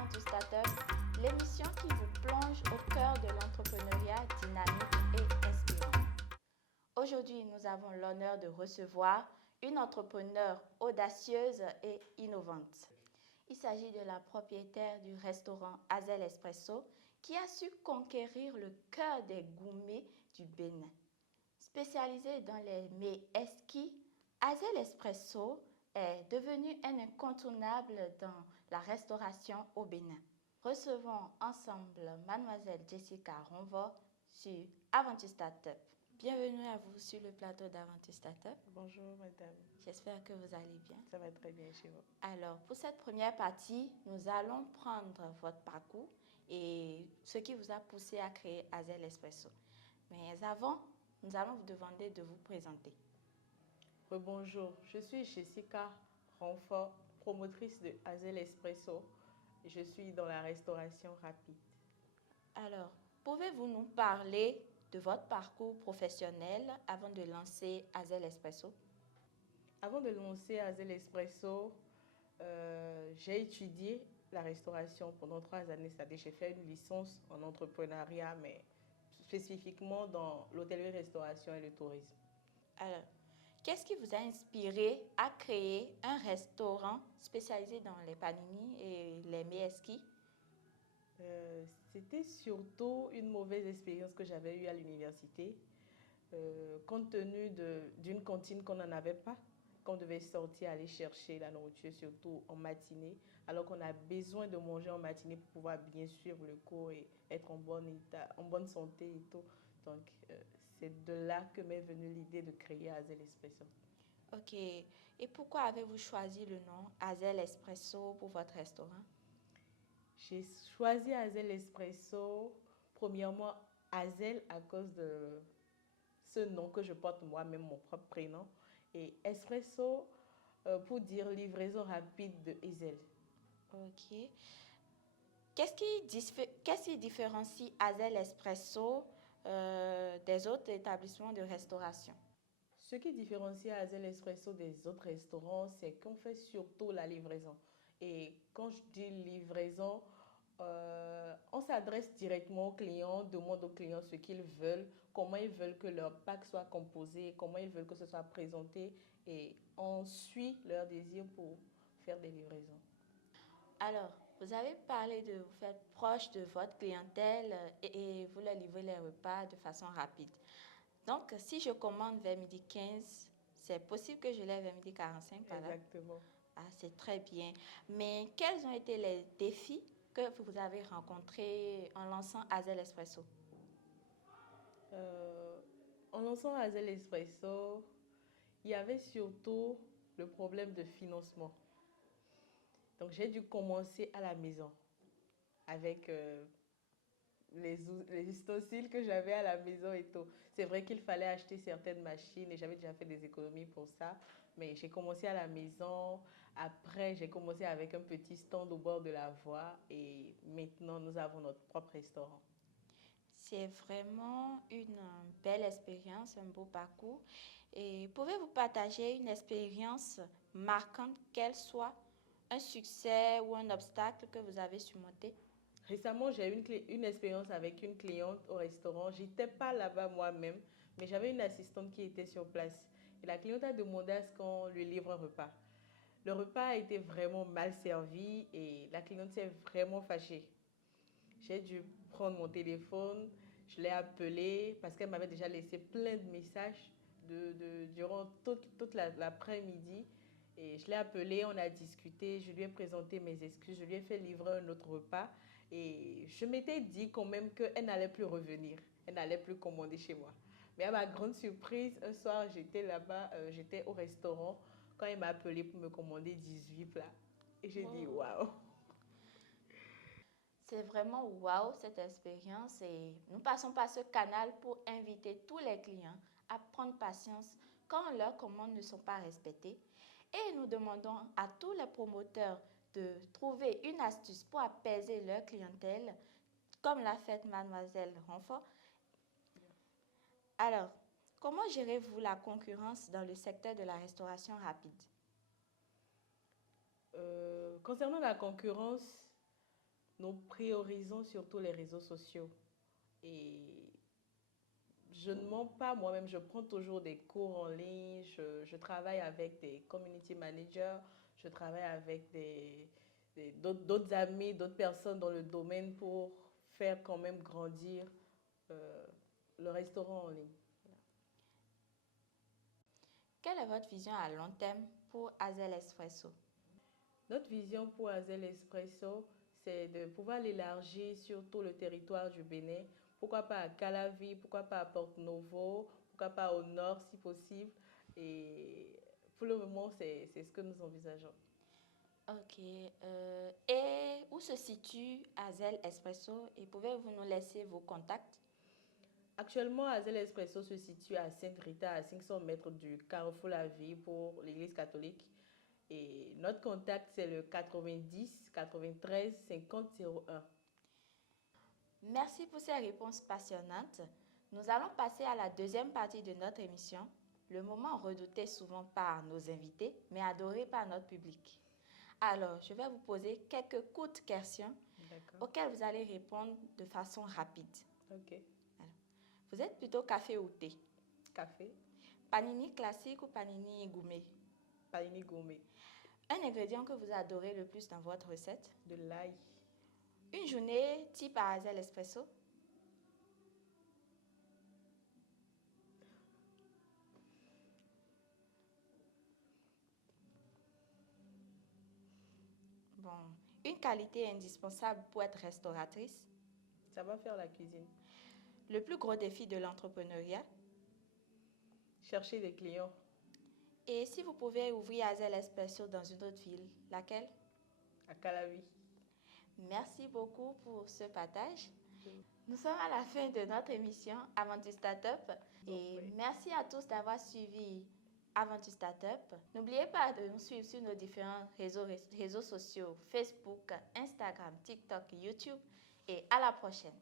Aventure Startup, l'émission qui vous plonge au cœur de l'entrepreneuriat dynamique et inspirant. Aujourd'hui, nous avons l'honneur de recevoir une entrepreneure audacieuse et innovante. Il s'agit de la propriétaire du restaurant Hazel Espresso qui a su conquérir le cœur des gourmets du Bénin. Spécialisée dans les mets exquis, Hazel Espresso est devenu un incontournable dans la restauration au Bénin. Recevons ensemble Mademoiselle Jessica Ronvaux sur Aventure Startup. Bienvenue à vous sur le plateau d'Aventure Startup. Bonjour madame. J'espère que vous allez bien. Ça va très bien chez vous. Alors, pour cette première partie, nous allons prendre votre parcours et ce qui vous a poussé à créer Hazel Espresso. Mais avant, nous allons vous demander de vous présenter. Bonjour, je suis Jessica Ronfort, promotrice de Hazel Espresso. Je suis dans la restauration rapide. Alors, pouvez-vous nous parler de votre parcours professionnel avant de lancer Hazel Espresso? Avant de lancer Hazel Espresso, j'ai étudié la restauration pendant 3 années. C'est-à-dire j'ai fait une licence en entrepreneuriat, mais spécifiquement dans l'hôtellerie-restauration et le tourisme. Alors, qu'est-ce qui vous a inspiré à créer un restaurant spécialisé dans les panini et les mets exquis? C'était surtout une mauvaise expérience que j'avais eue à l'université, compte tenu d'une cantine qu'on n'en avait pas, qu'on devait sortir aller chercher la nourriture, surtout en matinée, alors qu'on a besoin de manger en matinée pour pouvoir bien suivre le cours et être en bonne santé et tout. Donc, c'est de là que m'est venue l'idée de créer Hazel Espresso. Ok. Et pourquoi avez-vous choisi le nom Hazel Espresso pour votre restaurant? J'ai choisi Hazel Espresso, premièrement Hazel à cause de ce nom que je porte moi-même, mon propre prénom, et Espresso pour dire livraison rapide de Hazel. Ok. Qu'est-ce qui différencie Hazel Espresso des autres établissements de restauration? Ce qui différencie Hazel Espresso des autres restaurants, c'est qu'on fait surtout la livraison. Et quand je dis livraison, on s'adresse directement aux clients, on demande aux clients ce qu'ils veulent, comment ils veulent que leur pack soit composé, comment ils veulent que ce soit présenté, et on suit leur désir pour faire des livraisons. Alors, vous avez parlé de vous faire proche de votre clientèle et vous leur livrez les repas de façon rapide. Donc, si je commande vers midi 15, c'est possible que je l'ai vers midi 45 par là? Exactement. Ah, c'est très bien. Mais quels ont été les défis que vous avez rencontrés en lançant Hazel Espresso? Euh, En lançant Hazel Espresso, il y avait surtout le problème de financement. Donc j'ai dû commencer à la maison avec les ustensiles que j'avais à la maison et tout. C'est vrai qu'il fallait acheter certaines machines et j'avais déjà fait des économies pour ça. Mais j'ai commencé à la maison. Après, j'ai commencé avec un petit stand au bord de la voie et maintenant nous avons notre propre restaurant. C'est vraiment une belle expérience, un beau parcours. Et pouvez-vous partager une expérience marquante, qu'elle soit un succès ou un obstacle que vous avez surmonté? Récemment, j'ai eu une expérience avec une cliente au restaurant. Je n'étais pas là-bas moi-même, mais j'avais une assistante qui était sur place. Et la cliente a demandé à ce qu'on lui livre un repas. Le repas a été vraiment mal servi et la cliente s'est vraiment fâchée. J'ai dû prendre mon téléphone, je l'ai appelée parce qu'elle m'avait déjà laissé plein de messages durant toute l'après-midi. Et je l'ai appelée, on a discuté, je lui ai présenté mes excuses, je lui ai fait livrer un autre repas. Et je m'étais dit quand même qu'elle n'allait plus revenir, elle n'allait plus commander chez moi. Mais à ma grande surprise, un soir, j'étais là-bas, j'étais au restaurant quand elle m'a appelé pour me commander 18 plats. Et j'ai dit, Wow. waouh! C'est vraiment wow cette expérience et nous passons par ce canal pour inviter tous les clients à prendre patience quand leurs commandes ne sont pas respectées. Et nous demandons à tous les promoteurs de trouver une astuce pour apaiser leur clientèle, comme l'a fait Mademoiselle Renfort. Alors, comment gérez-vous la concurrence dans le secteur de la restauration rapide? Concernant la concurrence, nous priorisons surtout les réseaux sociaux. Et je ne mens pas moi-même, je prends toujours des cours en ligne, je travaille avec des community managers, je travaille avec d'autres amis, d'autres personnes dans le domaine pour faire quand même grandir euh, le restaurant en ligne. Quelle est votre vision à long terme pour Hazel Espresso? Notre vision pour Hazel Espresso, c'est de pouvoir l'élargir sur tout le territoire du Bénin. Pourquoi pas à Calavi, pourquoi pas à Porto-Novo, pourquoi pas au nord si possible. Et pour le moment, c'est ce que nous envisageons. Ok. Et où se situe Hazel Espresso et pouvez-vous nous laisser vos contacts? Actuellement, Hazel Espresso se situe à Sainte-Rita, à 500 mètres du Carrefour La Vie pour l'Église catholique. Et notre contact, c'est le 90 93 50 01. Merci pour ces réponses passionnantes. Nous allons passer à la deuxième partie de notre émission, le moment redouté souvent par nos invités, mais adoré par notre public. Alors, je vais vous poser quelques courtes questions D'accord. auxquelles vous allez répondre de façon rapide. Ok. Alors, vous êtes plutôt café ou thé? Café, Panini classique ou panini gourmet? panini gourmet, Un ingrédient que vous adorez le plus dans votre recette? de l'ail. Une journée type à Hazel Espresso? Bon, une qualité indispensable pour être restauratrice? Ça va faire la cuisine. Le plus gros défi de l'entrepreneuriat? Chercher des clients Et si vous pouvez ouvrir Hazel Espresso dans une autre ville, laquelle? à Calavi. Merci beaucoup pour ce partage. Nous sommes à la fin de notre émission Aventure Startup et Oui. merci à tous d'avoir suivi Aventure Startup. N'oubliez pas de nous suivre sur nos différents réseaux sociaux Facebook, Instagram, TikTok, YouTube et à la prochaine.